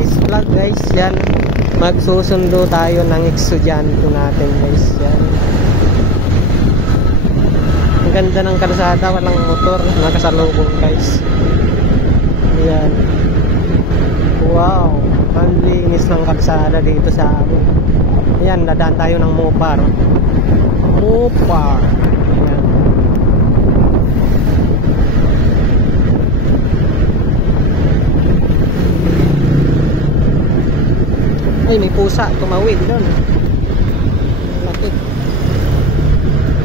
today's vlog guys, yan. Magsusundo tayo ng estudyante natin guys, yan. Ang ganda ng kalsada, walang motor, nakasalubong guys. Yan. Wow, ang linis ng kalsada dito sa amin. Yan, dadaan tayo ng Mopar. Mopar. Yan. Ay, may pusa, tumawid doon. Malapit.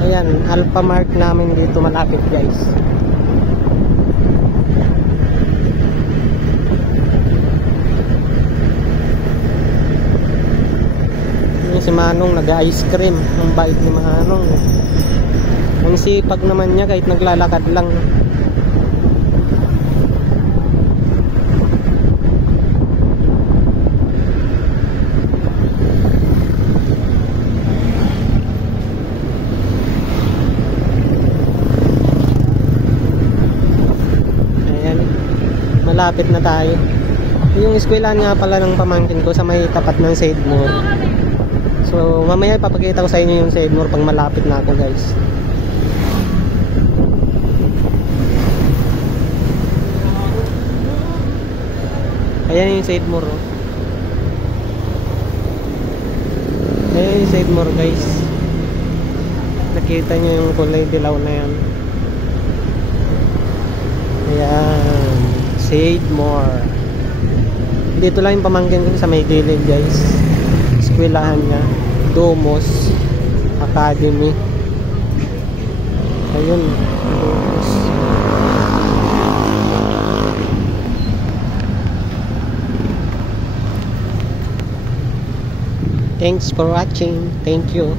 Ayan, Alphamart namin dito malapit guys. Yung si Manong nag-ice cream. Ang bait ni Manong. Ang sipag naman niya kahit naglalakad lang. Malapit na tayo. Yung eskwelahan nga pala ng pamangkin ko sa may tapat ng Saidmore. So mamaya ipapakita ko sa inyo yung Saidmore pag malapit na ako guys. Ayan yung Saidmore. Ayan yung Saidmore guys. Nakita nyo yung kulay dilaw na yan. Ayan, Saidmore. Dito lang yung pamangkin ko sa may gilid guys. Eskwelahan niya, Domos Academy. Ayun, Domos. Thanks for watching. Thank you.